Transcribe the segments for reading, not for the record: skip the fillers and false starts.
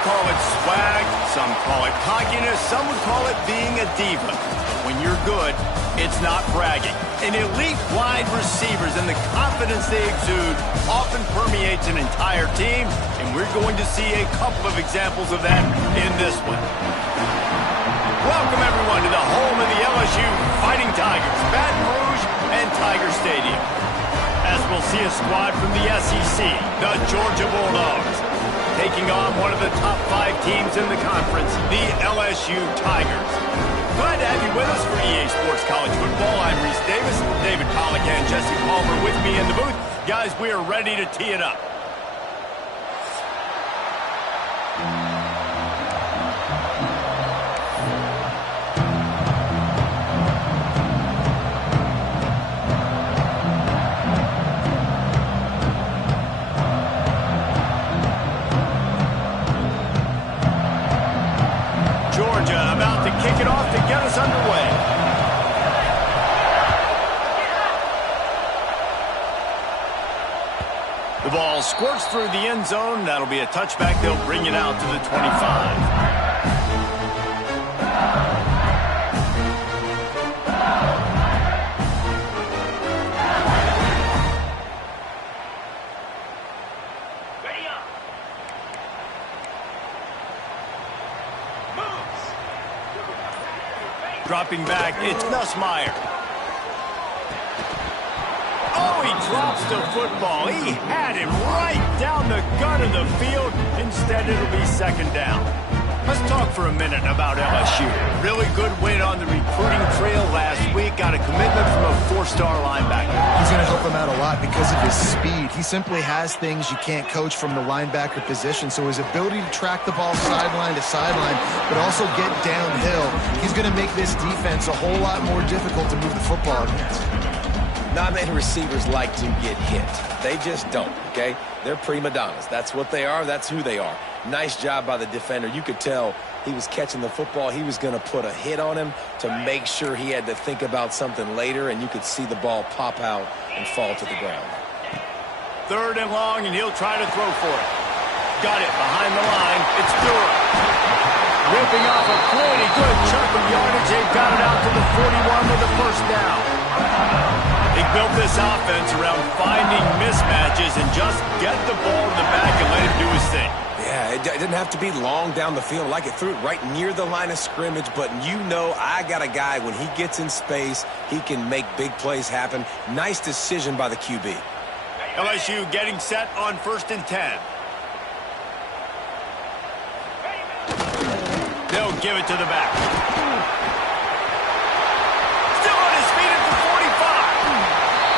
call it swag, some call it cockiness, some would call it being a diva. But when you're good, it's not bragging. And elite wide receivers and the confidence they exude often permeates an entire team, and we're going to see a couple of examples of that in this one. Welcome, everyone, to the home of the LSU Fighting Tigers, Baton Rouge and Tiger Stadium. As we'll see a squad from the SEC, the Georgia Bulldogs, taking on one of the top 5 teams in the conference, the LSU Tigers. Glad to have you with us for EA Sports College Football. I'm Reese Davis, David Pollack and Jesse Palmer with me in the booth. Guys, we are ready to tee it up. Georgia about to kick it off to get us underway. The ball squirts through the end zone. That'll be a touchback. They'll bring it out to the 25. Dropping back, it's Nussmeier. Oh, he drops the football. He had him right down the gut of the field. Instead, it'll be second down. Let's talk for a minute about LSU. Really good win on the recruiting trail last week. Got a commitment from a 4-star linebacker. He's going to help them out a lot because of his speed. He simply has things you can't coach from the linebacker position. So his ability to track the ball sideline to sideline, but also get downhill, he's going to make this defense a whole lot more difficult to move the football against. Not many receivers like to get hit. They just don't, okay? They're prima donnas. That's what they are. That's who they are. Nice job by the defender. You could tell he was catching the football. He was going to put a hit on him to make sure he had to think about something later, and you could see the ball pop out and fall to the ground. 3rd and long, and he'll try to throw for it. Got it behind the line. It's Durham. Ripping off a pretty good chunk of yardage. They've got it out to the 41 with a 1st down. He built this offense around finding mismatches and just get the ball in the back and let him do his thing. Yeah, it didn't have to be long down the field. Like it threw it right near the line of scrimmage, but you know I got a guy, when he gets in space, he can make big plays happen. Nice decision by the QB. LSU getting set on 1st and 10. They'll give it to the back. Still on his feet at the 45.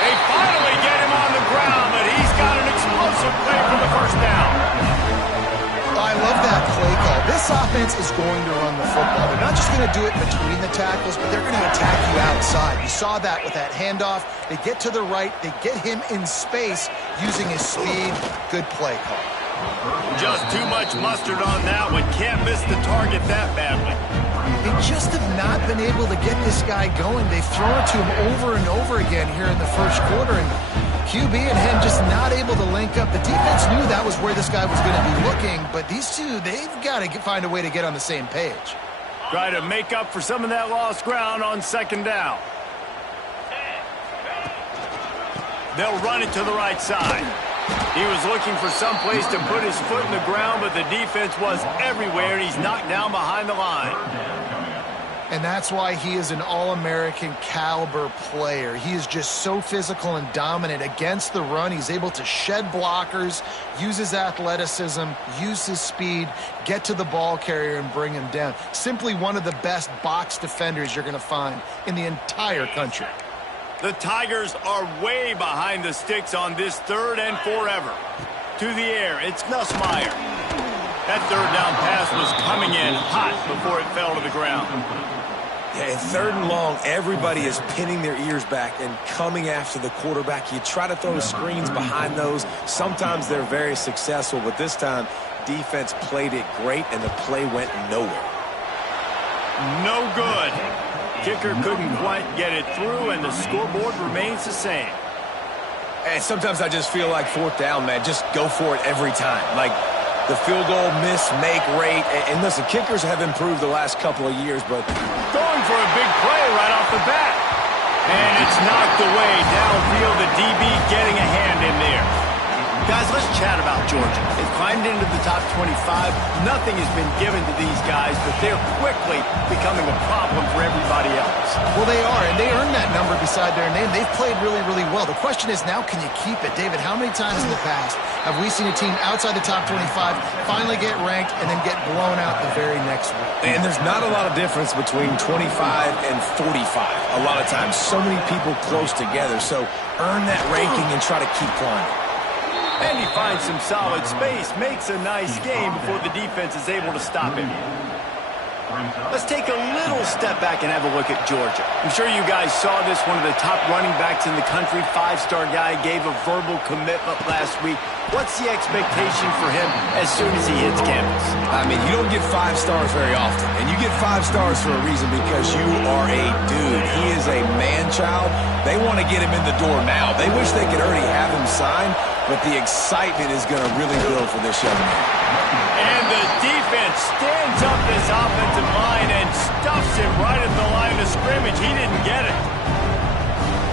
They finally get him on the ground, but he's got an explosive play for the 1st down. I love that play call. This offense is going to run the football. They're not just going to do it between the tackles, but they're going to attack you outside. You saw that with that handoff. They get to the right. They get him in space using his speed. Good play call. Just too much mustard on that one. Can't miss the target that badly. They just have not been able to get this guy going. They've thrown it to him over and over again here in the 1st quarter, and QB and him just not able to link up. The defense knew that was where this guy was going to be looking, but these two, they've got to find a way to get on the same page. Try to make up for some of that lost ground on 2nd down. They'll run it to the right side. He was looking for some place to put his foot in the ground, but the defense was everywhere, and he's knocked down behind the line. And that's why he is an All-American caliber player. He is just so physical and dominant against the run. He's able to shed blockers, use his athleticism, use his speed, get to the ball carrier and bring him down. Simply one of the best box defenders you're going to find in the entire country. The Tigers are way behind the sticks on this 3rd and forever. To the air, it's Nussmeier. That 3rd down pass was coming in hot before it fell to the ground. Yeah, in 3rd and long, everybody is pinning their ears back and coming after the quarterback. You try to throw screens behind those. Sometimes they're very successful, but this time, defense played it great, and the play went nowhere. No good. Kicker couldn't quite get it through, and the scoreboard remains the same. And sometimes I just feel like 4th down, man. Just go for it every time. Like, the field goal miss-make rate. And listen, kickers have improved the last couple of years, but going for a big play right off the bat. And it's knocked away downfield. The DB getting a hand in there. Guys, let's chat about Georgia. They climbed into the top 25. Nothing has been given to these guys, but they're quickly becoming a problem for everybody else. Well, they are, and they earned that number beside their name. They've played really, really well. The question is now, can you keep it? David, how many times in the past have we seen a team outside the top 25 finally get ranked and then get blown out the very next week? And there's not a lot of difference between 25 and 45. A lot of times, so many people close together. So earn that ranking and try to keep climbing. And he finds some solid space, makes a nice game before the defense is able to stop him. Let's take a little step back and have a look at Georgia. I'm sure you guys saw this. One of the top running backs in the country, five-star guy, gave a verbal commitment last week. What's the expectation for him as soon as he hits campus? I mean, you don't get 5 stars very often. And you get 5 stars for a reason, because you are a dude. He is a man-child. They want to get him in the door now. They wish they could already have him signed, but the excitement is going to really build for this young man. And the defense stands up this offensive line and stuffs it right at the line of scrimmage. He didn't get it.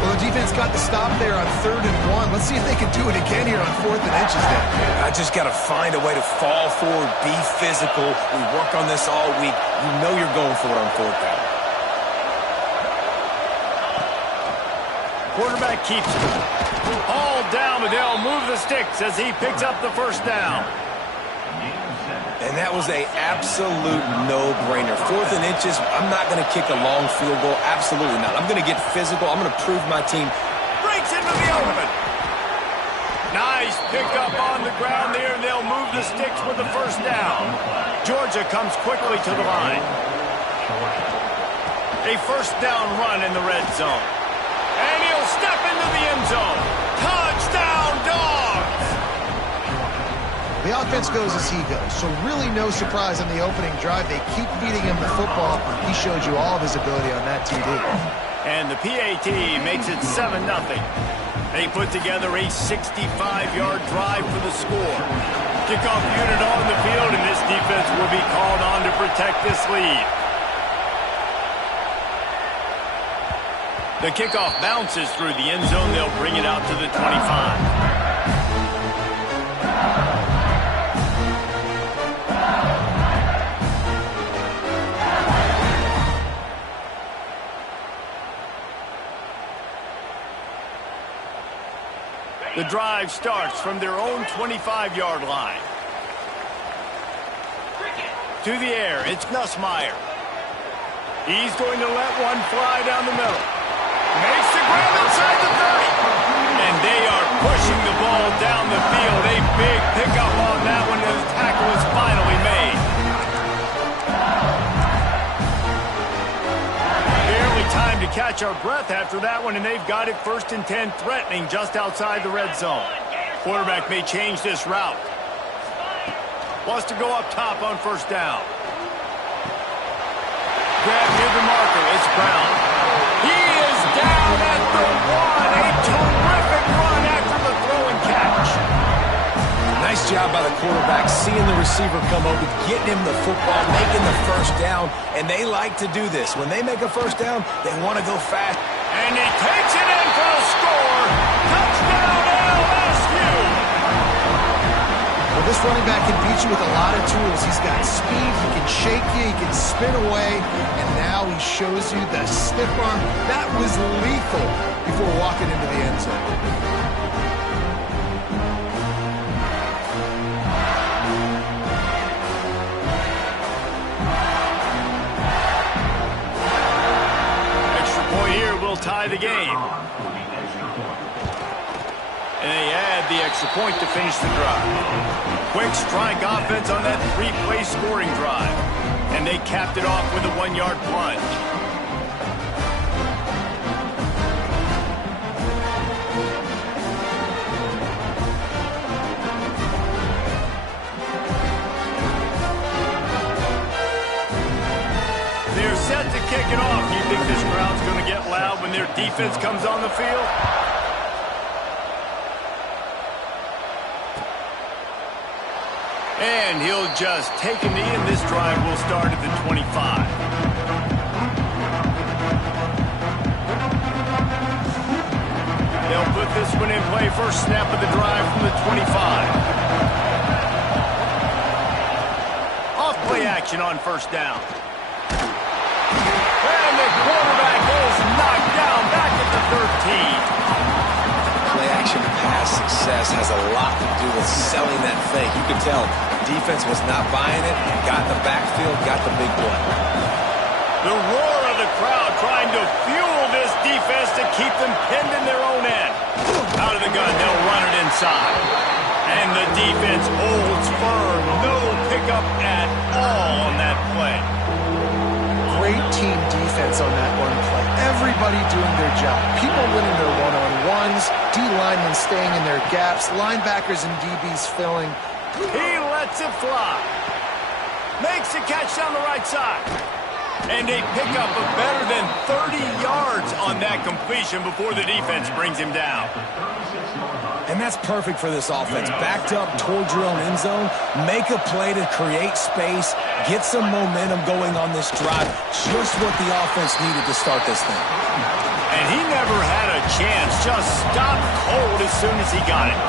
Well, the defense got the stop there on 3rd and 1. Let's see if they can do it again here on 4th and inches then. I just got to find a way to fall forward, be physical. We work on this all week. You know you're going for it on 4th down. Quarterback keeps it. All down, but they'll move the sticks as he picks up the 1st down. And that was an absolute no-brainer. 4th and inches, I'm not going to kick a long field goal. Absolutely not. I'm going to get physical. I'm going to prove my team. Breaks into the open. Nice pickup on the ground there, and they'll move the sticks with the 1st down. Georgia comes quickly to the line. A 1st down run in the red zone. And he'll step into the end zone. Touchdown, Dogs! The offense goes as he goes, so really no surprise on the opening drive. They keep feeding him the football. He showed you all of his ability on that TD. And the PAT makes it 7-0. They put together a 65-yard drive for the score. Kickoff unit on the field, and this defense will be called on to protect this lead. The kickoff bounces through the end zone. They'll bring it out to the 25. The drive starts from their own 25-yard line. To the air, it's Nussmeier. He's going to let one fly down the middle. Makes the grab inside the 30. And they are pushing the ball down the field. A big pickup on that one as the tackle is finally made. Barely time to catch our breath after that one, and they've got it 1st and 10, threatening just outside the red zone. Quarterback may change this route. Wants to go up top on 1st down. Grab near the marker. It's Brown. He is down at the 1. A terrific run after the throw and catch. Nice job by the quarterback, seeing the receiver come over, getting him the football, making the 1st down. And they like to do this. When they make a 1st down, they want to go fast. And he takes it in for the score. Touchdown, LSU. Well, this running back can beat you with a lot of tools. He's got speed, he can shake you, he can spin away, and now he shows you the stiff arm. That was lethal before walking into the end zone. Tie the game. And they add the extra point to finish the drive. Quick strike offense on that 3-play scoring drive. And they capped it off with a 1-yard plunge. They're set to kick it off. Do you think this crowd's going to get loud when their defense comes on the field? And he'll just take a knee, and this drive will start at the 25. They'll put this one in play. First snap of the drive from the 25. Off play action on first down. And the quarterback is knocked down back at the 13. Play-action pass success has a lot to do with selling that fake. You could tell defense was not buying it, got in the backfield, got the big play. The roar of the crowd trying to fuel this defense to keep them pinned in their own end. Out of the gun, they'll run it inside. And the defense holds firm. No pickup at all on that play. Great team defense on that one play. Everybody doing their job. People winning their one-on-ones, D-linemen staying in their gaps, linebackers and DBs filling. He lets it fly. Makes the catch down the right side. And a pickup of better than 30 yards on that completion before the defense brings him down. And that's perfect for this offense. Backed up towards your own end zone, make a play to create space, get some momentum going on this drive. Just what the offense needed to start this thing. And he never had a chance. Just stopped cold as soon as he got it.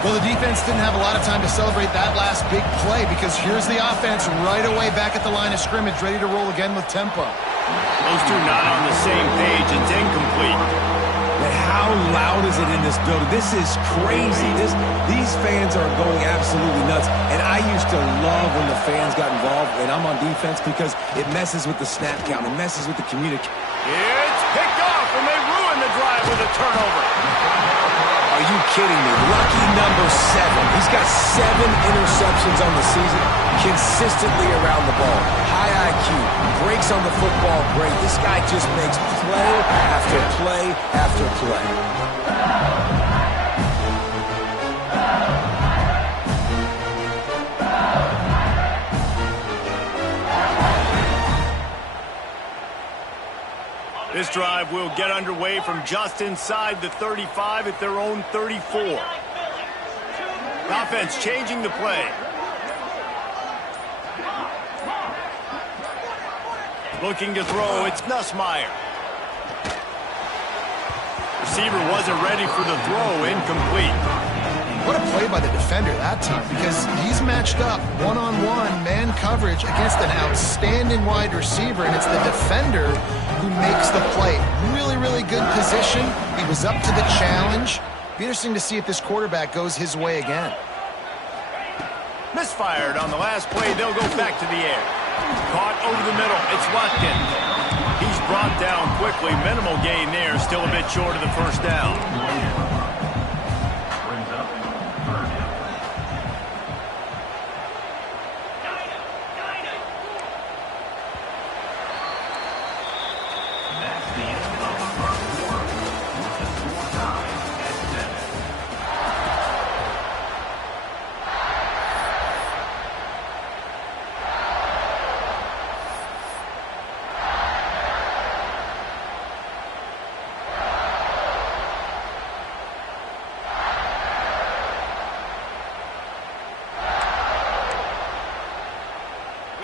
Well, the defense didn't have a lot of time to celebrate that last big play because here's the offense right away back at the line of scrimmage, ready to roll again with tempo. Those two not on the same page. It's incomplete. But how loud is it in this building? This is crazy. These fans are going absolutely nuts. And I used to love when the fans got involved, and I'm on defense because it messes with the snap count. It messes with the communication. It's picked off, and they ruin the drive with a turnover. Are you kidding me? Lucky number 7. He's got 7 interceptions on the season, consistently around the ball. High IQ, breaks on the football great. This guy just makes play after play after play. This drive will get underway from just inside the 35 at their own 34. Offense changing the play. Looking to throw, it's Nussmeier. Receiver wasn't ready for the throw, incomplete. What a play by the defender that time because he's matched up one-on-one man coverage against an outstanding wide receiver, and it's the defender who makes the play. Really, really good position. He was up to the challenge. Be interesting to see if this quarterback goes his way again. Misfired on the last play. They'll go back to the air. Caught over the middle. It's Watkins. He's brought down quickly. Minimal gain there. Still a bit short of the first down.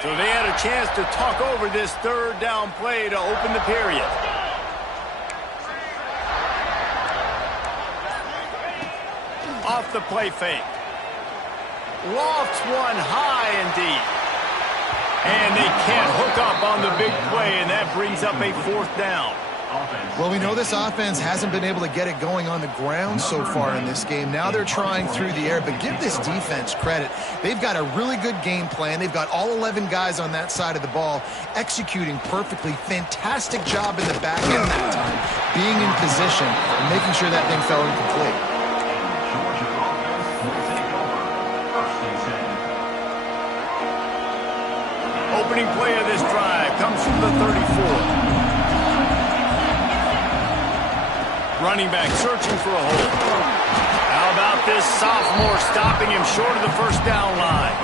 So they had a chance to talk over this third down play to open the period. Off the play fake. Lofts one high and deep. And they can't hook up on the big play, and that brings up a fourth down. Well, we know this offense hasn't been able to get it going on the ground so far in this game. Now they're trying through the air, but give this defense credit. They've got a really good game plan. They've got all 11 guys on that side of the ball executing perfectly. Fantastic job in the back end that time, being in position and making sure that thing fell incomplete. Opening play of this drive comes from the 34. Running back searching for a hole. How about this sophomore stopping him short of the first down line?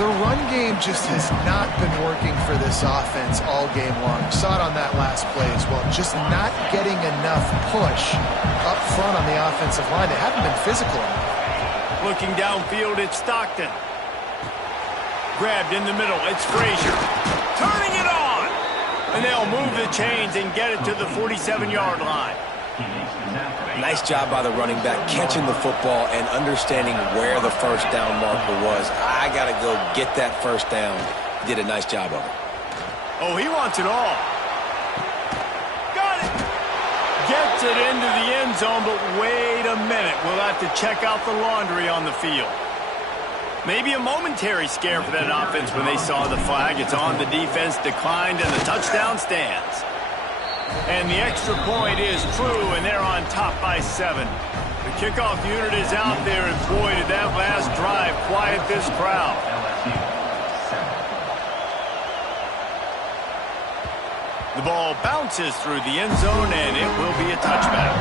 The run game just has not been working for this offense all game long. You saw it on that last play as well. Just not getting enough push up front on the offensive line. They haven't been physical enough. Looking downfield, it's Stockton. Grabbed in the middle. It's Frazier. Turning it on. And they'll move the chains and get it to the 47-yard line. Nice job by the running back catching the football and understanding where the first down marker was. I got to go get that first down. Did a nice job of it. Oh, he wants it all. Got it. Gets it into the end zone, but wait a minute. We'll have to check out the laundry on the field. Maybe a momentary scare for that offense when they saw the flag. It's on, the defense declined, and the touchdown stands. And the extra point is true, and they're on top by 7. The kickoff unit is out there, and boy, did that last drive quiet this crowd. The ball bounces through the end zone, and it will be a touchback.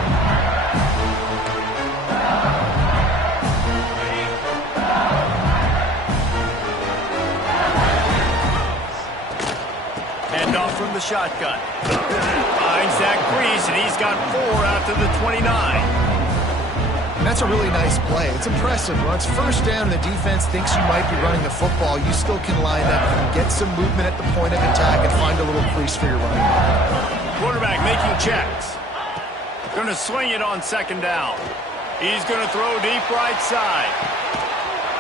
Off from the shotgun. Finds that crease, and he's got 4 out to the 29. And that's a really nice play. It's impressive. When it's first down and the defense thinks you might be running the football, you still can line up and get some movement at the point of attack and find a little crease for your running back. Quarterback making checks. Going to swing it on second down. He's going to throw deep right side.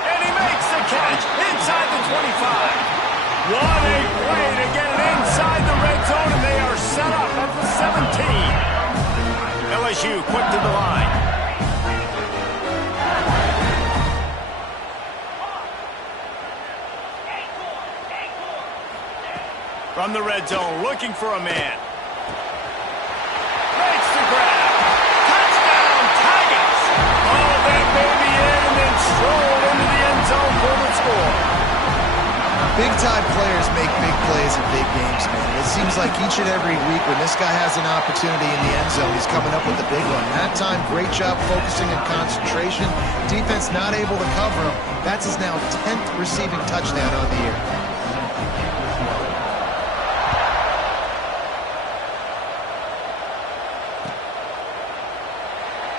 And he makes the catch inside the 25. What a play to get it inside the red zone, and they are set up at the 17. LSU quick to the line. From the red zone, looking for a man. Makes the grab. Touchdown, Tigers. Oh, that baby in and then strolled into the end zone for the score. Big-time players make big plays in big games, man. It seems like each and every week when this guy has an opportunity in the end zone, he's coming up with a big one. That time, great job focusing and concentration. Defense not able to cover him. That's his now 10th receiving touchdown on the year.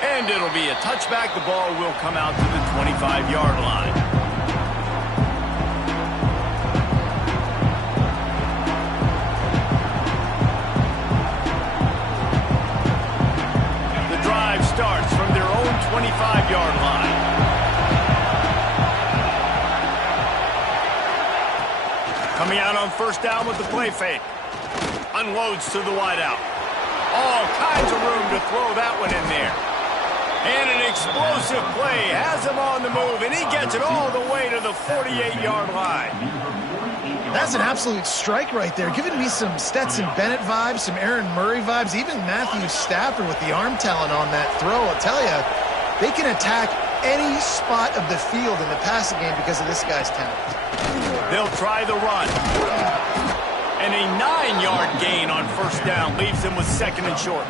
And it'll be a touchback. The ball will come out to the 25-yard line. Starts from their own 25-yard line. Coming out on first down with the play fake. Unloads to the wideout. All kinds of room to throw that one in there. And an explosive play has him on the move, and he gets it all the way to the 48-yard line. That's an absolute strike right there, giving me some Stetson Bennett vibes, some Aaron Murray vibes, even Matthew Stafford with the arm talent on that throw. I'll tell you, they can attack any spot of the field in the passing game because of this guy's talent. They'll try the run. And a 9-yard gain on first down leaves them with second and short.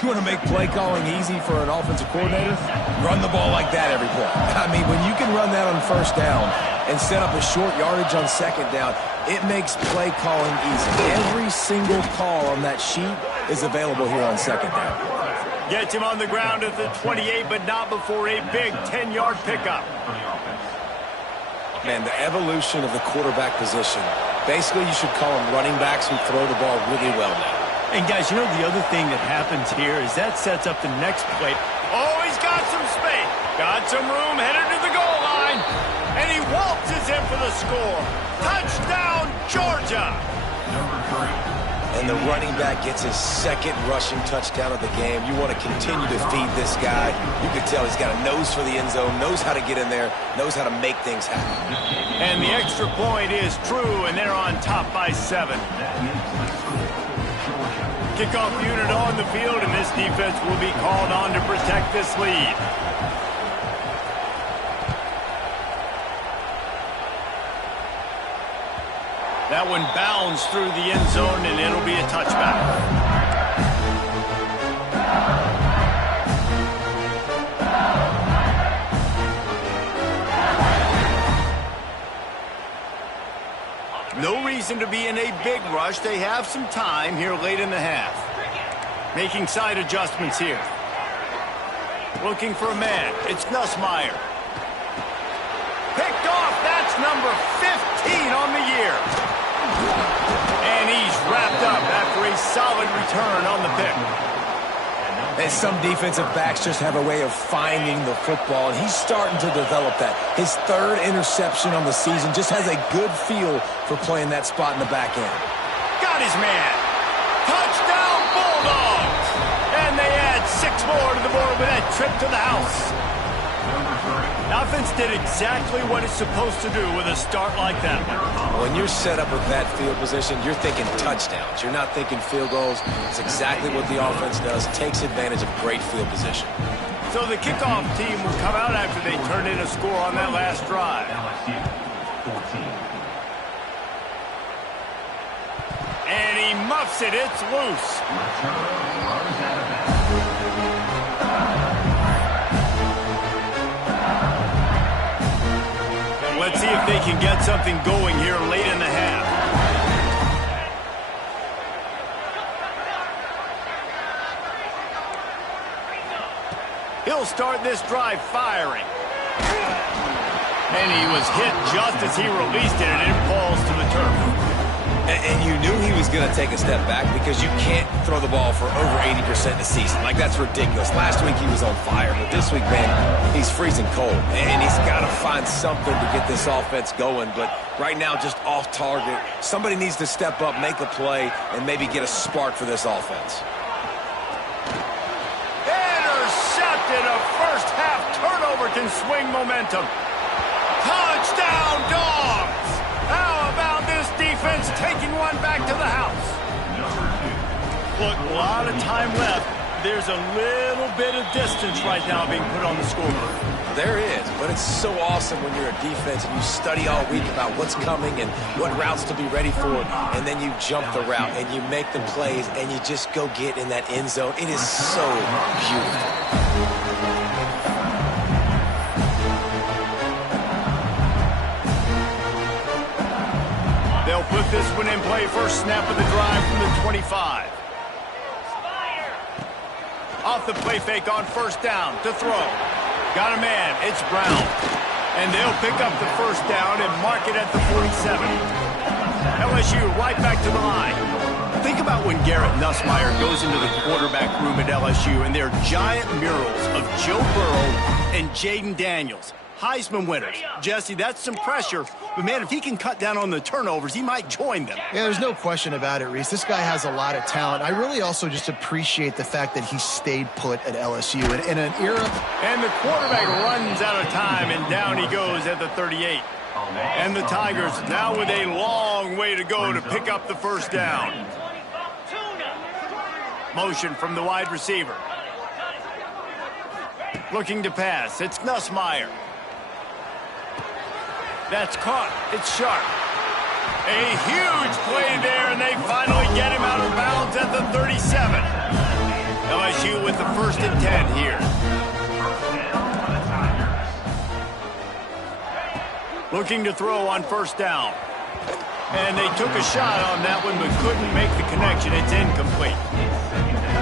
You want to make play calling easy for an offensive coordinator? Run the ball like that every play. I mean, when you can run that on first down and set up a short yardage on second down, it makes play calling easy. Every single call on that sheet is available here on second down. Gets him on the ground at the 28, but not before a big 10-yard pickup. Man, the evolution of the quarterback position. Basically, you should call them running backs who throw the ball really well now. And guys, you know the other thing that happens here is that sets up the next play. Oh, he's got some space. Got some room, headed to the goal line. And he waltzes in for the score. Touchdown, Georgia. And the running back gets his second rushing touchdown of the game. You want to continue to feed this guy. You can tell he's got a nose for the end zone, knows how to get in there, knows how to make things happen. And the extra point is true, and they're on top by 7. Kickoff unit on the field, and this defense will be called on to protect this lead. That one bounds through the end zone, and it'll be a touchback. No reason to be in a big rush. They have some time here late in the half. Making side adjustments here. Looking for a man. It's Nussmeier. Picked off. That's number 15 on the year. And he's wrapped up after a solid return on the pick. And some defensive backs just have a way of finding the football, and he's starting to develop that. His third interception on the season, just has a good feel for playing that spot in the back end. Got his man. Touchdown, Bulldogs! And they add 6 more to the board with that trip to the house. The offense did exactly what it's supposed to do with a start like that one. When you're set up with that field position, you're thinking touchdowns. You're not thinking field goals. It's exactly what the offense does. Takes advantage of great field position. So the kickoff team will come out after they turn in a score on that last drive. And he muffs it. It's loose. Let's see if they can get something going here late in the half. He'll start this drive firing. And he was hit just as he released it, and it falls to the turf. And you knew he was going to take a step back because you can't throw the ball for over 80% in the season. Like, that's ridiculous. Last week he was on fire, but this week, man, he's freezing cold. And he's got to find something to get this offense going. But right now, just off target. Somebody needs to step up, make a play, and maybe get a spark for this offense. Intercepted. A first-half turnover can swing momentum. Touchdown, Dogs! How about this defense taking one back to the house? Look, a lot of time left. There's a little bit of distance right now being put on the scoreboard. There is, but it's so awesome when you're a defense and you study all week about what's coming and what routes to be ready for, and then you jump the route and you make the plays and you just go get in that end zone. It is so beautiful. They'll put this one in play. First snap of the drive from the 25. Off the play fake on first down to throw. Got a man. It's Brown. And they'll pick up the first down and mark it at the 47. LSU right back to the line. Think about when Garrett Nussmeier goes into the quarterback room at LSU and there are giant murals of Joe Burrow and Jaden Daniels. Heisman winners. Jesse, that's some pressure. But, man, if he can cut down on the turnovers, he might join them. Yeah, there's no question about it, Reese. This guy has a lot of talent. I really also just appreciate the fact that he stayed put at LSU in an era. And the quarterback runs out of time, and down he goes at the 38. And the Tigers now with a long way to go to pick up the first down. Motion from the wide receiver. Looking to pass. It's Nussmeier. That's caught. It's sharp. A huge play there, and they finally get him out of bounds at the 37. LSU with the 1st and 10 here. Looking to throw on first down. And they took a shot on that one, but couldn't make the connection. It's incomplete.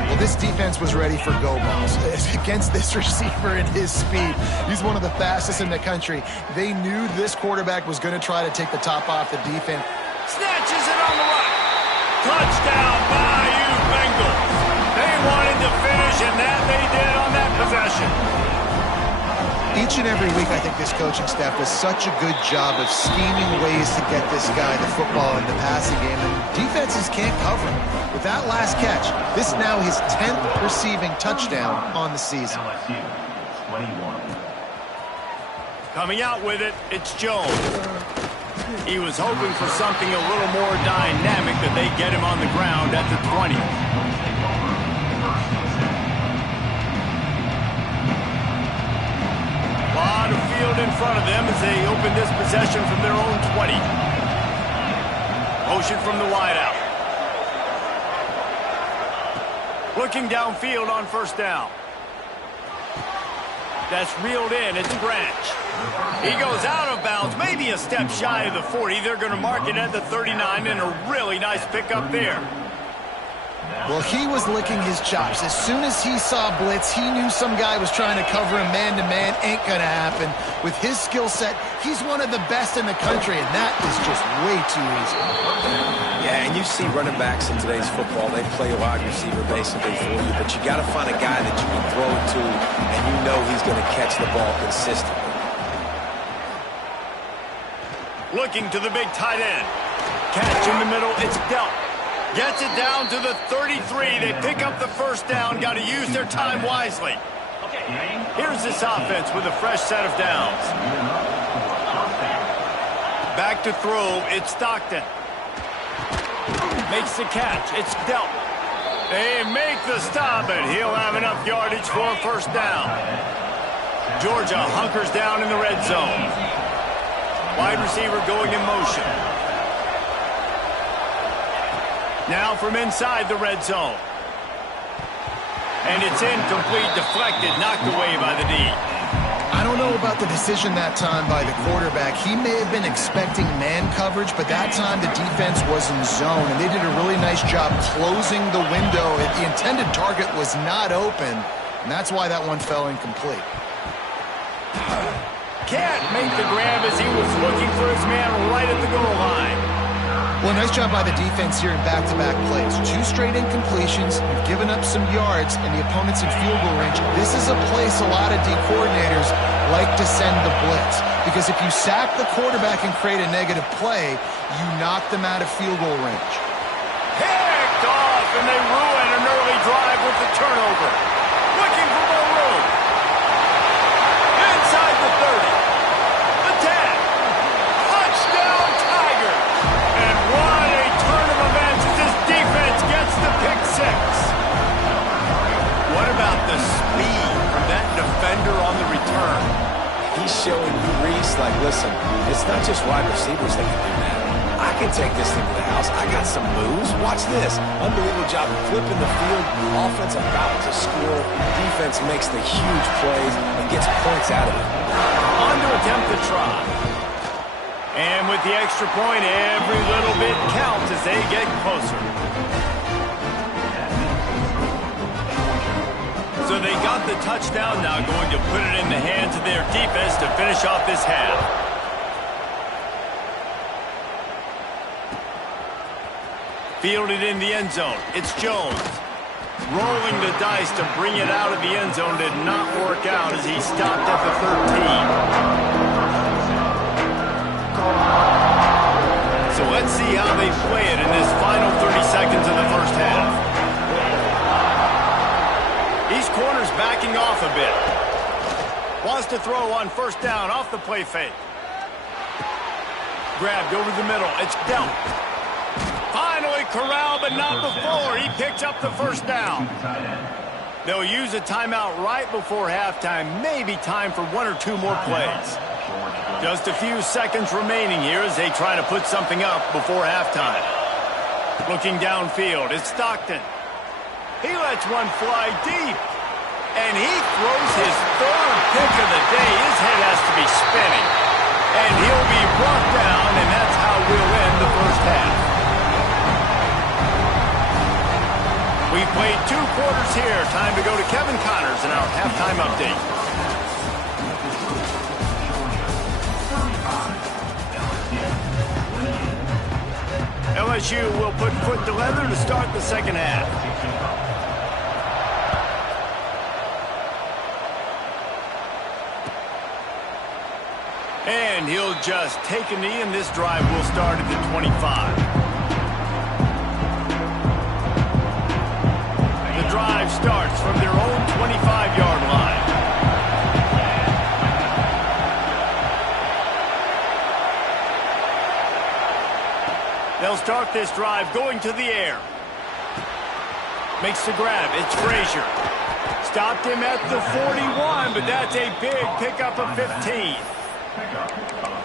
Well, this defense was ready for go balls against this receiver and his speed. He's one of the fastest in the country. They knew this quarterback was going to try to take the top off the defense. Snatches it on the right. Touchdown, Bayou Bengals. They wanted to finish, and that they did on that possession. Each and every week, I think this coaching staff does such a good job of scheming ways to get this guy the football in the passing game, and defenses can't cover him. With that last catch, this is now his 10th receiving touchdown on the season. Coming out with it, it's Jones. He was hoping for something a little more dynamic, that they get him on the ground at the 20. A lot of field in front of them as they open this possession from their own 20. Motion from the wideout. Looking downfield on first down. That's reeled in. It's Branch. He goes out of bounds, maybe a step shy of the 40. They're going to mark it at the 39, and a really nice pickup there. Well, he was licking his chops. As soon as he saw blitz, he knew some guy was trying to cover him man-to-man. Ain't going to happen. With his skill set, he's one of the best in the country, and that is just way too easy. Yeah, and you see running backs in today's football, they play a wide receiver basically for you, but you got to find a guy that you can throw it to, and you know he's going to catch the ball consistently. Looking to the big tight end. Catch in the middle, it's dealt. Gets it down to the 33. They pick up the first down. Got to use their time wisely. Here's this offense with a fresh set of downs. Back to throw. It's Stockton. Makes the catch. It's dealt. They make the stop, and he'll have enough yardage for a first down. Georgia hunkers down in the red zone. Wide receiver going in motion. Now from inside the red zone. And it's incomplete, deflected, knocked away by the D. I don't know about the decision that time by the quarterback. He may have been expecting man coverage, but that time the defense was in zone, and they did a really nice job closing the window. The intended target was not open, and that's why that one fell incomplete. Can't make the grab as he was looking for his man right at the goal line. Well, nice job by the defense here in back-to-back plays. 2 straight incompletions, you've given up some yards, and the opponent's in field goal range. This is a place a lot of D coordinators like to send the blitz, because if you sack the quarterback and create a negative play, you knock them out of field goal range. Picked off, and they ruin an early drive with the turnover. Looking for more room. Inside the 30. The 10. Touchdown, Tigers. And what a turn of events as this defense gets the pick 6. What about the speed from that defender on the return? He's showing you, Reese, like, listen, it's not just wide receivers that can do that. I can take this thing to the house. I got some moves. Watch this. Unbelievable job flipping the field. Offense about to score. Defense makes the huge plays and gets points out of it. On to attempt the try. And with the extra point, every little bit counts as they get closer. So they got the touchdown, now going to put it in the hands of their defense to finish off this half. Fielded in the end zone. It's Jones. Rolling the dice to bring it out of the end zone did not work out as he stopped at the 13. So let's see how they play it in this final 30 seconds of the first half. These corners backing off a bit. Wants to throw on first down off the play fake. Grabbed over the middle. It's dealt. Finally corralled, but not before. He picks up the first down. They'll use a timeout right before halftime. Maybe time for 1 or 2 more plays. Just a few seconds remaining here as they try to put something up before halftime. Looking downfield, it's Stockton. He lets one fly deep. And he throws his 3rd pick of the day. His head has to be spinning. And he'll be brought down, and that's how we'll end the first half. We've played 2 quarters here. Time to go to Kevin Connors in our halftime update. LSU will put foot to leather to start the second half. And he'll just take a knee, and this drive will start at the 25. The drive starts from their own 25-yard line. They'll start this drive going to the air. Makes the grab. It's Frazier. Stopped him at the 41, but that's a big pickup of 15.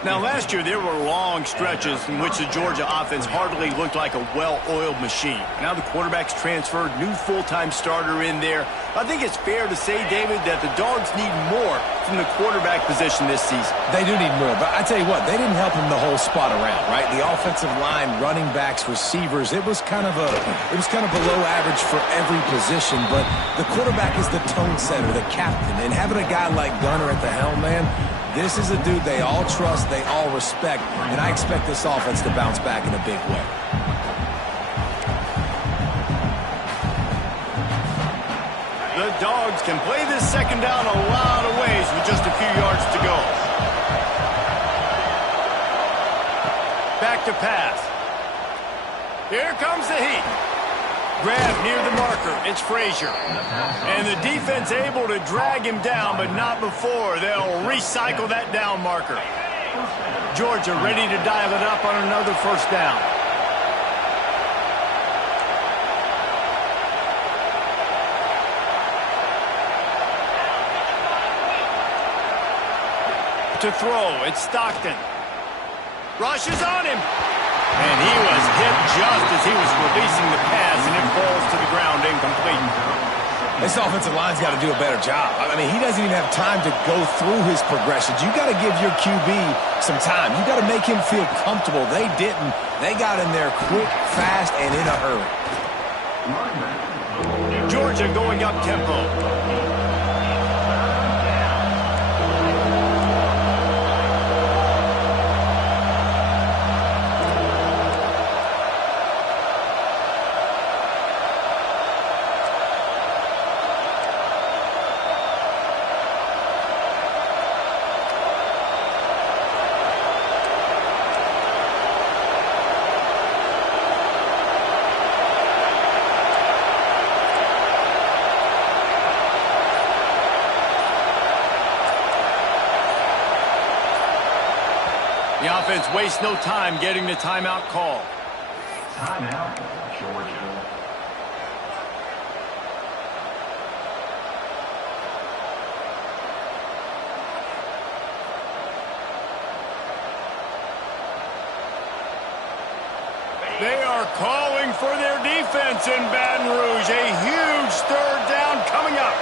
Now, last year, there were long stretches in which the Georgia offense hardly looked like a well-oiled machine. Now the quarterback's transferred, new full-time starter in there. I think it's fair to say, David, that the Dogs need more from the quarterback position this season. They do need more, but I tell you what, they didn't help him the whole spot around, right? The offensive line, running backs, receivers, it was kind of below average for every position, but the quarterback is the tone setter, the captain, and having a guy like Gunner at the helm, man, this is a dude they all trust, they all respect, and I expect this offense to bounce back in a big way. The Dogs can play this second down a lot of ways with just a few yards to go. Back to pass. Here comes the heat. Grab near the marker. It's Frazier. And the defense able to drag him down, but not before. They'll recycle that down marker. Georgia ready to dial it up on another first down. To throw, it's Stockton. Rushes on him. And he was hit just as he was releasing the pass, and it falls to the ground incomplete. This offensive line's got to do a better job. I mean, he doesn't even have time to go through his progressions. You got to give your QB some time. You got to make him feel comfortable. They didn't. They got in there quick, fast, and in a hurry. Georgia going up tempo. The offense wastes no time getting the timeout call. Timeout, Georgia. They are calling for their defense in Baton Rouge. A huge third down coming up.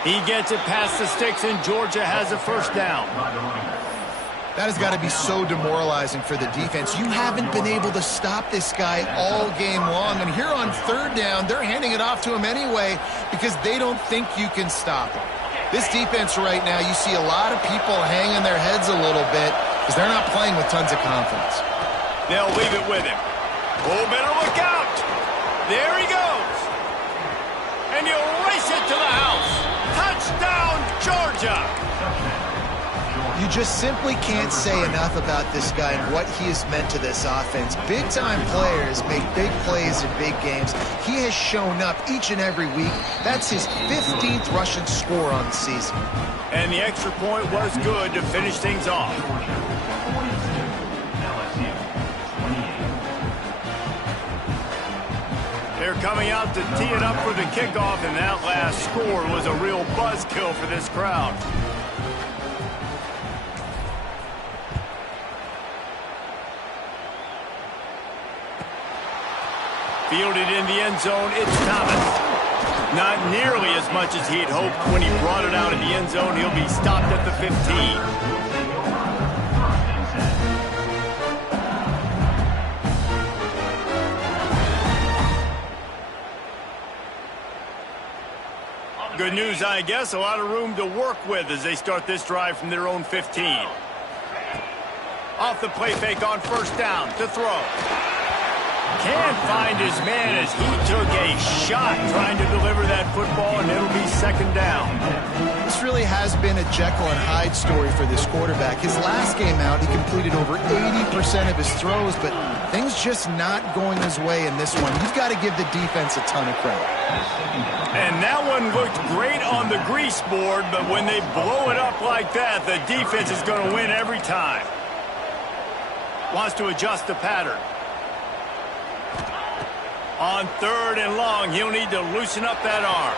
He gets it past the sticks, and Georgia has a first down. That has got to be so demoralizing for the defense. You haven't been able to stop this guy all game long. And here on third down, they're handing it off to him anyway because they don't think you can stop him. This defense right now, you see a lot of people hanging their heads a little bit because they're not playing with tons of confidence. They'll leave it with him. Oh, better look out. There he goes. And he'll race it to the house. Touchdown, Georgia! You just simply can't say enough about this guy and what he has meant to this offense. Big-time players make big plays in big games. He has shown up each and every week. That's his 15th rushing score on the season. And the extra point was good to finish things off. They're coming out to tee it up for the kickoff, and that last score was a real buzzkill for this crowd. Fielded in the end zone, it's Thomas. Not nearly as much as he had hoped when he brought it out in the end zone. He'll be stopped at the 15. Good news, I guess. A lot of room to work with as they start this drive from their own 15. Off the play fake on first down to throw. Can't find his man as he took a shot trying to deliver that football, and it'll be second down. This really has been a Jekyll and Hyde story for this quarterback. His last game out, he completed over 80% of his throws, but things just not going his way in this one. You've got to give the defense a ton of credit. And that one looked great on the grease board, but when they blow it up like that, the defense is going to win every time. Wants to adjust the pattern. On 3rd and long, he'll need to loosen up that arm.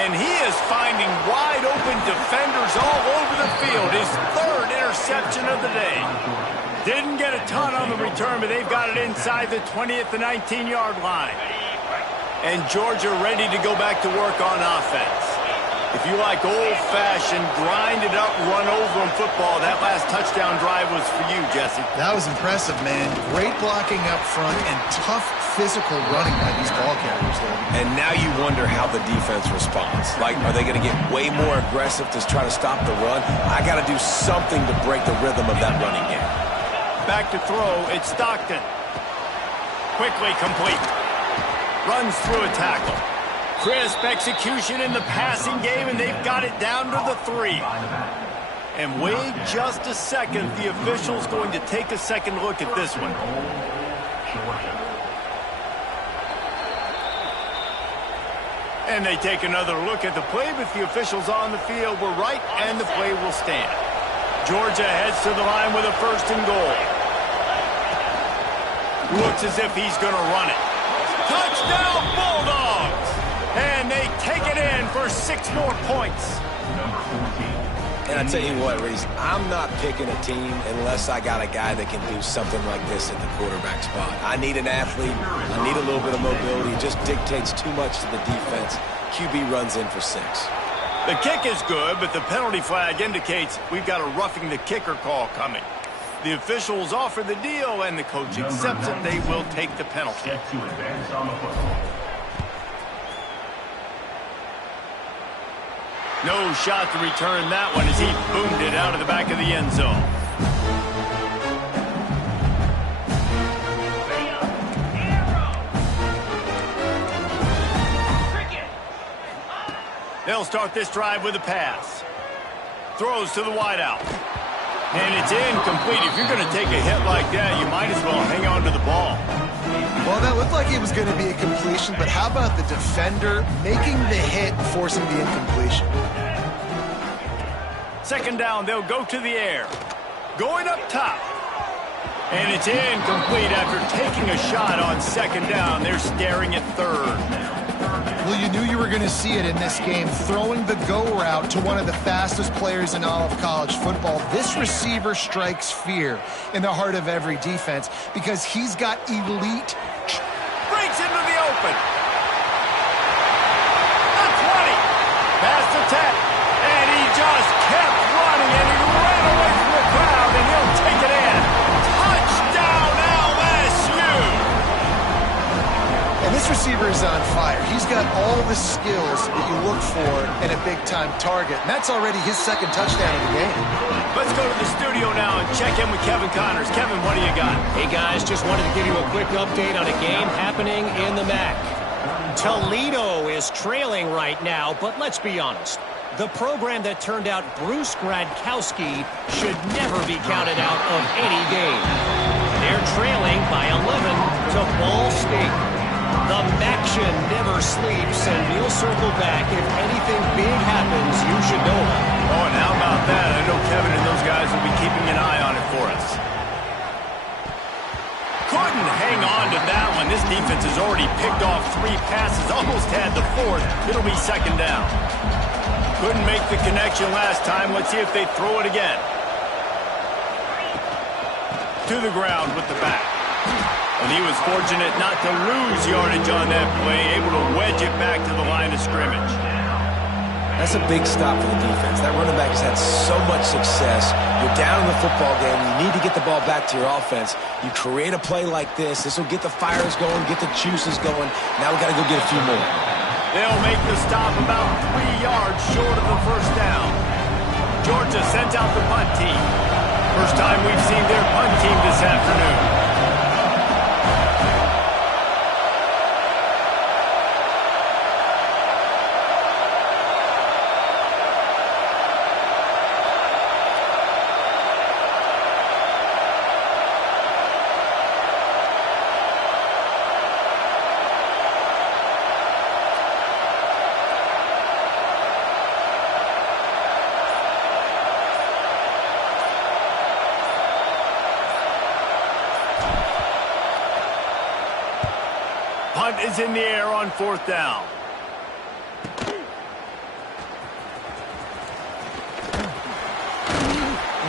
And he is finding wide-open defenders all over the field. His 3rd interception of the day. Didn't get a ton on the return, but they've got it inside the 20 at the 19-yard line. And Georgia ready to go back to work on offense. If you like old-fashioned, grind-it-up, run-over-'em football, that last touchdown drive was for you, Jesse. That was impressive, man. Great blocking up front and tough physical running by these ball carriers there. And now you wonder how the defense responds. Like, are they going to get way more aggressive to try to stop the run? I got to do something to break the rhythm of that running game. Back to throw, it's Stockton. Quickly complete. Runs through a tackle. Crisp execution in the passing game, and they've got it down to the 3. And wait just a second. The official's going to take a second look at this one. And they take another look at the play, but the officials on the field were right, and the play will stand. Georgia heads to the line with a 1st and goal. Looks as if he's going to run it. Touchdown, Bulldogs! And they take it in for 6 more points. And I tell you what, Reese, I'm not picking a team unless I got a guy that can do something like this at the quarterback spot. I need an athlete. I need a little bit of mobility. It just dictates too much to the defense. QB runs in for 6. The kick is good, but the penalty flag indicates we've got a roughing the kicker call coming. The officials offer the deal, and the coach accepts it. They will take the penalty. No shot to return that one as he boomed it out of the back of the end zone. They'll start this drive with a pass. Throws to the wideout. And it's incomplete. If you're going to take a hit like that, you might as well hang on to the ball. Well, that looked like it was going to be a completion, but how about the defender making the hit, forcing the incompletion? 2nd down, they'll go to the air. Going up top. And it's incomplete after taking a shot on 2nd down. They're staring at 3rd. Well, you knew you were going to see it in this game, throwing the go route to one of the fastest players in all of college football. This receiver strikes fear in the heart of every defense because he's got elite. Breaks into the open. The 20. Pass the 10. And he just kept running, and he ran away from the crowd, and he'll take it in. Touchdown, LSU! And this receiver is on fire. He's got all the skills that you look for in a big-time target, and that's already his 2nd touchdown of the game. Let's go to the studio now and check in with Kevin Connors. Kevin, what do you got? Hey, guys, just wanted to give you a quick update on a game happening in the MAC. Toledo is trailing right now, but let's be honest. The program that turned out Bruce Gradkowski should never be counted out of any game. They're trailing by 11 to Ball State. The Maction never sleeps, and we'll circle back. If anything big happens, you should know about it. Oh, and how about that? I know Kevin and those guys will be keeping an eye on it for us. Couldn't hang on to that one. This defense has already picked off 3 passes, almost had the 4th. It'll be 2nd down. Couldn't make the connection last time. Let's see if they throw it again. To the ground with the back. And he was fortunate not to lose yardage on that play, able to wedge it back to the line of scrimmage. That's a big stop for the defense. That running back has had so much success. You're down in the football game. You need to get the ball back to your offense. You create a play like this. This will get the fires going, get the juices going. Now we got to go get a few more. They'll make the stop about 3 yards short of the 1st down. Georgia sends out the punt team. First time we've seen their punt team this afternoon. Punt is in the air on 4th down.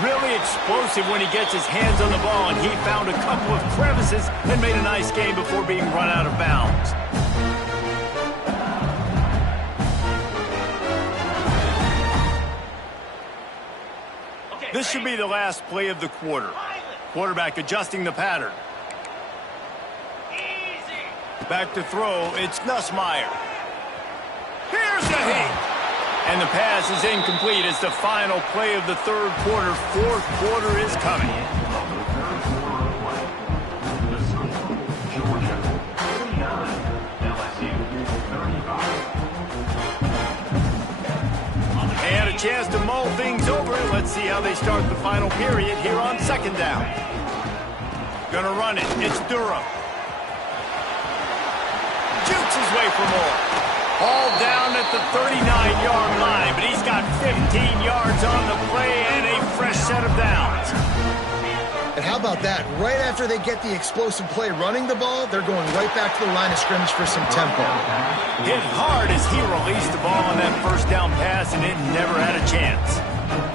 Really explosive when he gets his hands on the ball, and he found a couple of crevices and made a nice game before being run out of bounds. This should be the last play of the quarter. Quarterback adjusting the pattern. Back to throw, it's Nussmeier. Here's the hit. And the pass is incomplete. It's the final play of the 3rd quarter. 4th quarter is coming. They had a chance to mull things over. Let's see how they start the final period here on 2nd down. Gonna run it. It's Durham. Shoots his way for more. All down at the 39-yard line, but he's got 15 yards on the play and a fresh set of downs. And how about that? Right after they get the explosive play running the ball, they're going right back to the line of scrimmage for some tempo. Hit hard as he released the ball on that 1st down pass, and it never had a chance.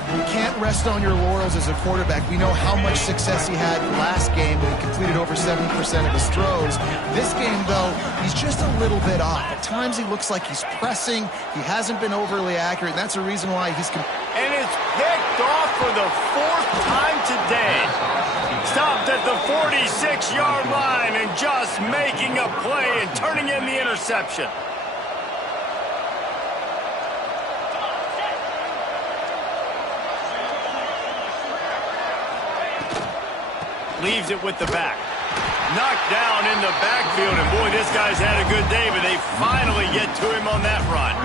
You can't rest on your laurels as a quarterback. We know how much success he had last game when he completed over 70% of his throws. This game, though, he's just a little bit off. At times he looks like he's pressing. He hasn't been overly accurate, and that's a reason why he's... And it's picked off for the 4th time today. Stopped at the 46-yard line and just making a play and turning in the interception. Leaves it with the back. Knocked down in the backfield, and boy, this guy's had a good day, but they finally get to him on that run.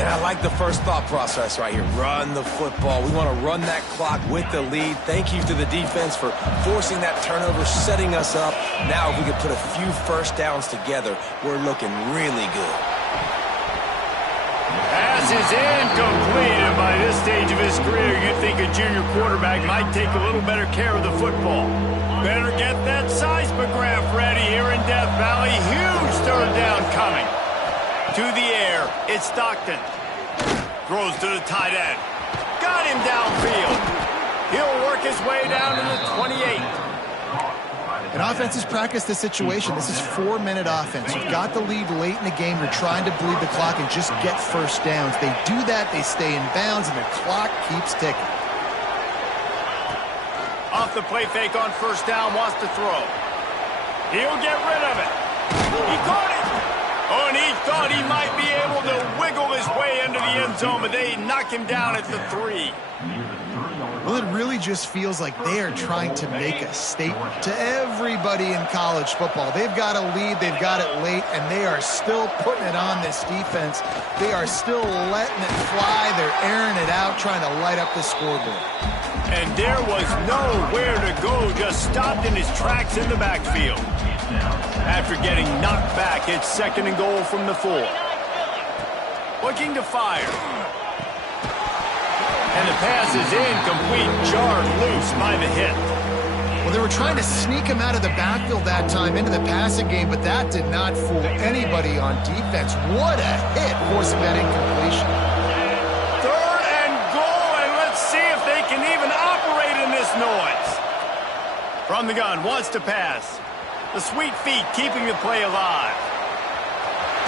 And I like the first thought process right here. Run the football. We want to run that clock with the lead. Thank you to the defense for forcing that turnover, setting us up. Now, if we could put a few first downs together, we're looking really good. Pass is incomplete, and by this stage of his career, you'd think a junior quarterback might take a little better care of the football. Better get that seismograph ready here in Death Valley. Huge 3rd down coming. To the air, it's Stockton. Throws to the tight end. Got him downfield. He'll work his way down to the 28. And offenses practice this situation. This is 4-minute offense. You've got the lead late in the game. You're trying to bleed the clock and just get first downs. They do that, they stay in bounds, and the clock keeps ticking. Off the play fake on 1st down, wants to throw. He'll get rid of it. He caught it. Oh, and he thought he might be able to wiggle his way into the end zone, but they knock him down at the 3. Well, it really just feels like they are trying to make a statement to everybody in college football. They've got a lead, they've got it late, and they are still putting it on this defense. They are still letting it fly. They're airing it out, trying to light up the scoreboard. And there was nowhere to go, just stopped in his tracks in the backfield. After getting knocked back, it's 2nd and goal from the 4. Looking to fire. And the pass is incomplete, jarred loose by the hit. Well, they were trying to sneak him out of the backfield that time into the passing game, but that did not fool anybody on defense. What a hit, forcing that incompletion. 3rd and goal, and let's see if they can even operate in this noise. From the gun, wants to pass. The sweet feet keeping the play alive.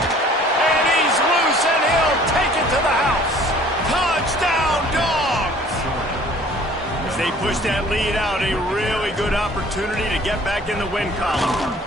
And he's loose, and he'll take it to the house. Touchdown, Dogs! As they push that lead out, a really good opportunity to get back in the win column.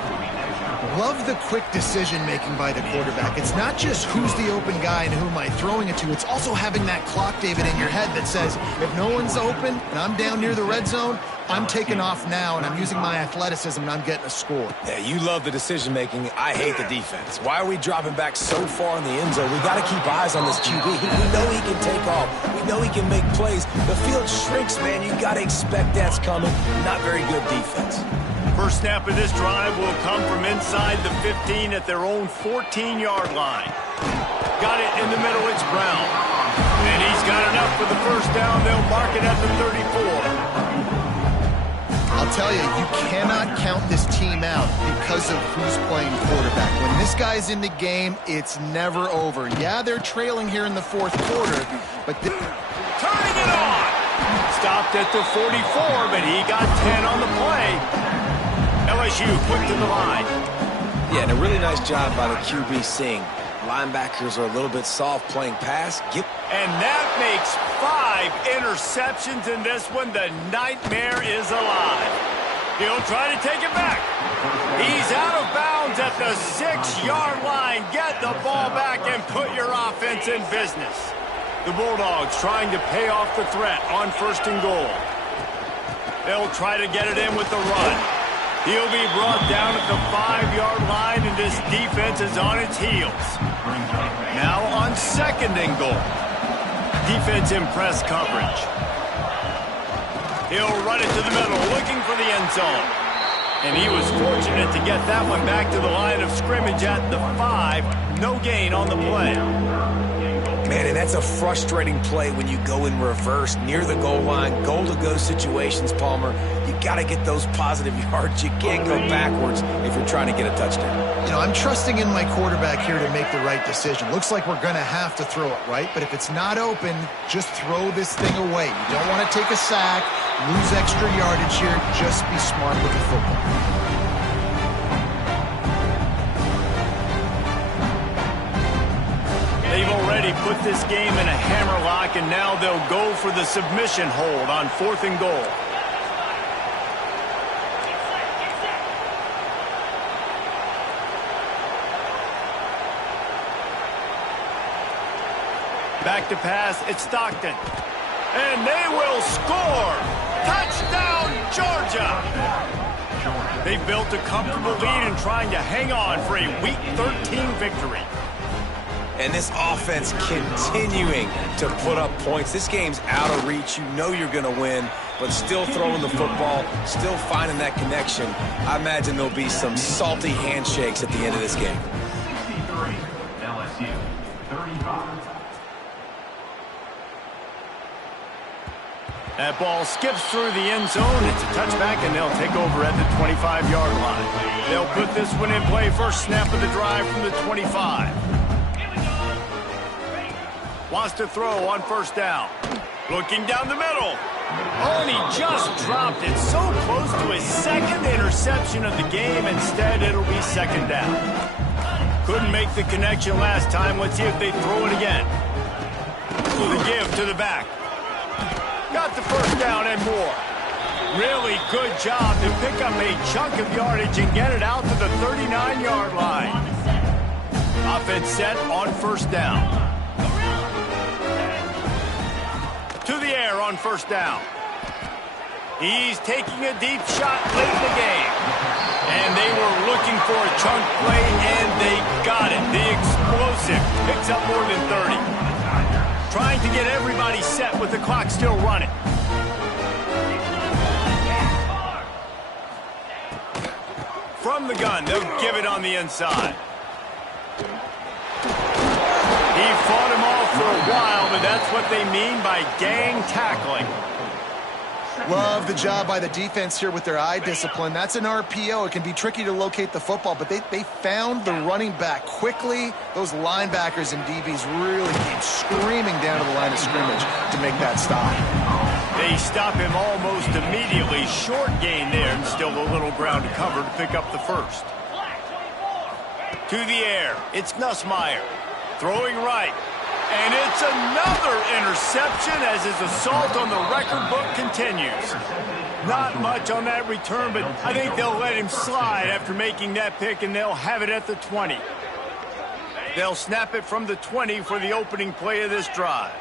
Love the quick decision-making by the quarterback. It's not just who's the open guy and who am I throwing it to. It's also having that clock, David, in your head that says, if no one's open and I'm down near the red zone, I'm taking off now, and I'm using my athleticism, and I'm getting a score. Yeah, you love the decision-making. I hate the defense. Why are we dropping back so far in the end zone? We got to keep eyes on this QB. We know he can take off. We know he can make plays. The field shrinks, man. You got to expect that's coming. Not very good defense. First snap of this drive will come from inside the 15 at their own 14-yard line. Got it in the middle, it's Brown. And he's got enough for the first down. They'll mark it at the 34. I'll tell you, you cannot count this team out because of who's playing quarterback. When this guy's in the game, it's never over. Yeah, they're trailing here in the fourth quarter, but... Turning it on! Stopped at the 44, but he got 10 on the play. LSU quick to the line. Yeah, and a really nice job by the QB seeing linebackers are a little bit soft playing pass. And that makes 5 interceptions in this one. The nightmare is alive. He'll try to take it back. He's out of bounds at the 6-yard line. Get the ball back and put your offense in business. The Bulldogs trying to pay off the threat on 1st and goal. They'll try to get it in with the run. He'll be brought down at the 5-yard line, and this defense is on its heels. Now on 2nd and goal. Defense in press coverage. He'll run it to the middle, looking for the end zone. And he was fortunate to get that one back to the line of scrimmage at the 5. No gain on the play. Man, and that's a frustrating play when you go in reverse near the goal line, goal-to-go situations, Palmer. You got to get those positive yards. You can't go backwards if you're trying to get a touchdown. You know, I'm trusting in my quarterback here to make the right decision. Looks like we're going to have to throw it, right? But if it's not open, just throw this thing away. You don't want to take a sack, lose extra yardage here. Just be smart with the football. They've already put this game in a hammerlock, and now they'll go for the submission hold on 4th and goal. Back to pass, it's Stockton. And they will score! Touchdown, Georgia! They've built a comfortable lead and trying to hang on for a Week 13 victory. And this offense continuing to put up points. This game's out of reach. You know you're going to win, but still throwing the football, still finding that connection. I imagine there'll be some salty handshakes at the end of this game. 53, LSU, 35. That ball skips through the end zone. It's a touchback, and they'll take over at the 25-yard line. They'll put this one in play. First snap of the drive from the 25. Wants to throw on 1st down. Looking down the middle. Oh, and he just dropped it so close to his 2nd interception of the game. Instead, it'll be 2nd down. Couldn't make the connection last time. Let's see if they throw it again. The give to the back. Got the 1st down and more. Really good job to pick up a chunk of yardage and get it out to the 39-yard line. Offense set on 1st down. To the air on 1st down. He's taking a deep shot late in the game. And they were looking for a chunk play, and they got it. The explosive picks up more than 30. Trying to get everybody set with the clock still running. From the gun, they'll give it on the inside. He fought him off for a while, but that's what they mean by gang tackling. Love the job by the defense here with their eye discipline. That's an RPO. It can be tricky to locate the football, but they found the running back quickly. Those linebackers and DBs really came screaming down to the line of scrimmage to make that stop. They stop him almost immediately. Short gain there, and still a little ground to cover to pick up the 1st. To the air, it's Nussmeier. Throwing right. And it's another interception as his assault on the record book continues. Not much on that return, but I think they'll let him slide after making that pick, and they'll have it at the 20. They'll snap it from the 20 for the opening play of this drive.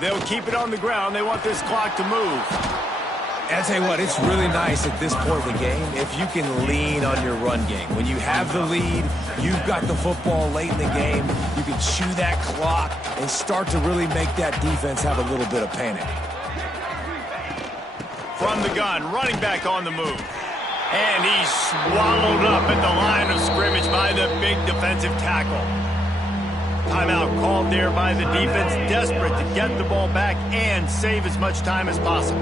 They'll keep it on the ground. They want this clock to move. And I tell you what, it's really nice at this point in the game if you can lean on your run game. When you have the lead, you've got the football late in the game, you can chew that clock and start to really make that defense have a little bit of panic. From the gun, running back on the move. And he's swallowed up at the line of scrimmage by the big defensive tackle. Timeout called there by the defense, desperate to get the ball back and save as much time as possible.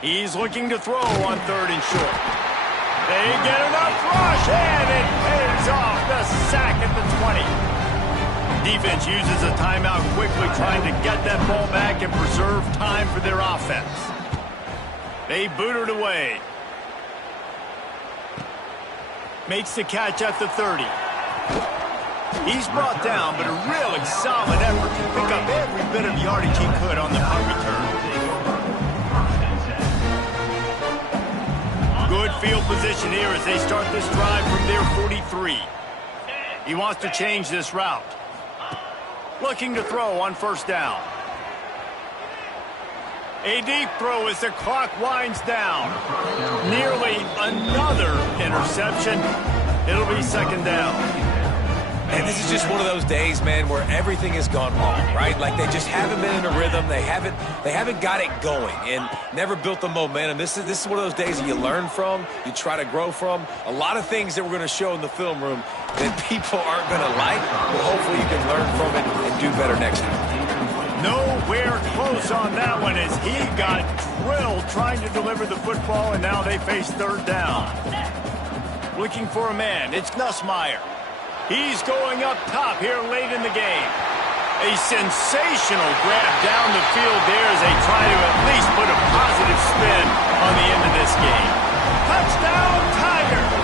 He's looking to throw on 3rd and short. They get enough rush, and it pays off. The sack at the 20. Defense uses a timeout quickly, trying to get that ball back and preserve time for their offense. They boot it away. Makes the catch at the 30. He's brought down, but a really solid effort to pick up every bit of yardage he could on the punt return. Good field position here as they start this drive from their 43. He wants to change this route. Looking to throw on 1st down. A deep throw as the clock winds down. Nearly another interception. It'll be 2nd down. And this is just one of those days, man, where everything has gone wrong, right? Like they just haven't been in a rhythm. They haven't got it going and never built the momentum. This is one of those days that you learn from, you try to grow from. A lot of things that we're going to show in the film room that people aren't going to like, but hopefully you can learn from it and do better next time. Nowhere close on that one as he got drilled trying to deliver the football, and now they face 3rd down. Looking for a man. It's Nussmeier. He's going up top here late in the game. A sensational grab down the field there as they try to at least put a positive spin on the end of this game. Touchdown, Tigers!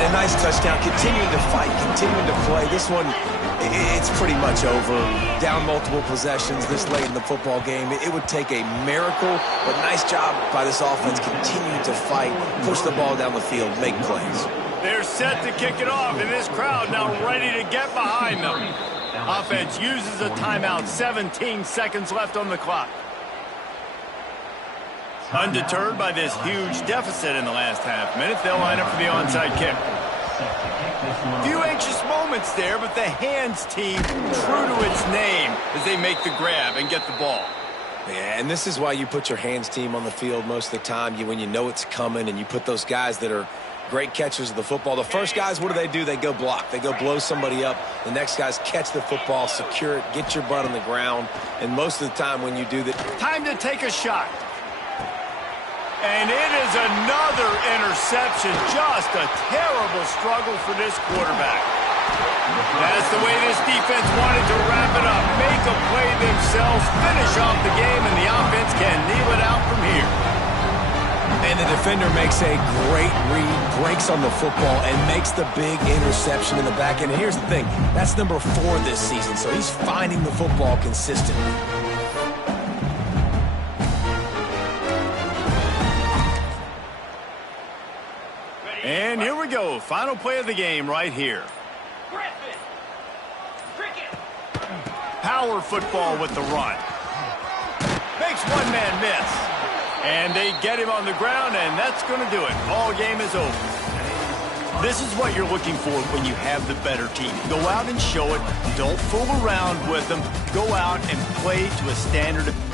And a nice touchdown, continuing to fight, continuing to play. This one, it's pretty much over. Down multiple possessions this late in the football game. It would take a miracle, but nice job by this offense continuing to fight, push the ball down the field, make plays. They're set to kick it off, and this crowd now ready to get behind them. Offense uses a timeout, 17 seconds left on the clock. Undeterred by this huge deficit in the last half minute, they'll line up for the onside kick. Few anxious moments there, but the hands team true to its name as they make the grab and get the ball. Yeah, and this is why you put your hands team on the field most of the time, when you know it's coming, and you put those guys that are great catchers of the football. The first guys, what do? They go block. They go blow somebody up. The next guys catch the football, secure it, get your butt on the ground. And most of the time when you do that... Time to take a shot. And it is another interception. Just a terrible struggle for this quarterback. That's the way this defense wanted to wrap it up. Make a play themselves, finish off the game, and the offense can kneel it out from here. And the defender makes a great read, breaks on the football, and makes the big interception in the back end. And here's the thing, that's number 4 this season, so he's finding the football consistently. And here we go, final play of the game right here. Power football with the run. Makes one man miss. And they get him on the ground, and that's going to do it. All game is over. This is what you're looking for when you have the better team. Go out and show it. Don't fool around with them. Go out and play to a standard of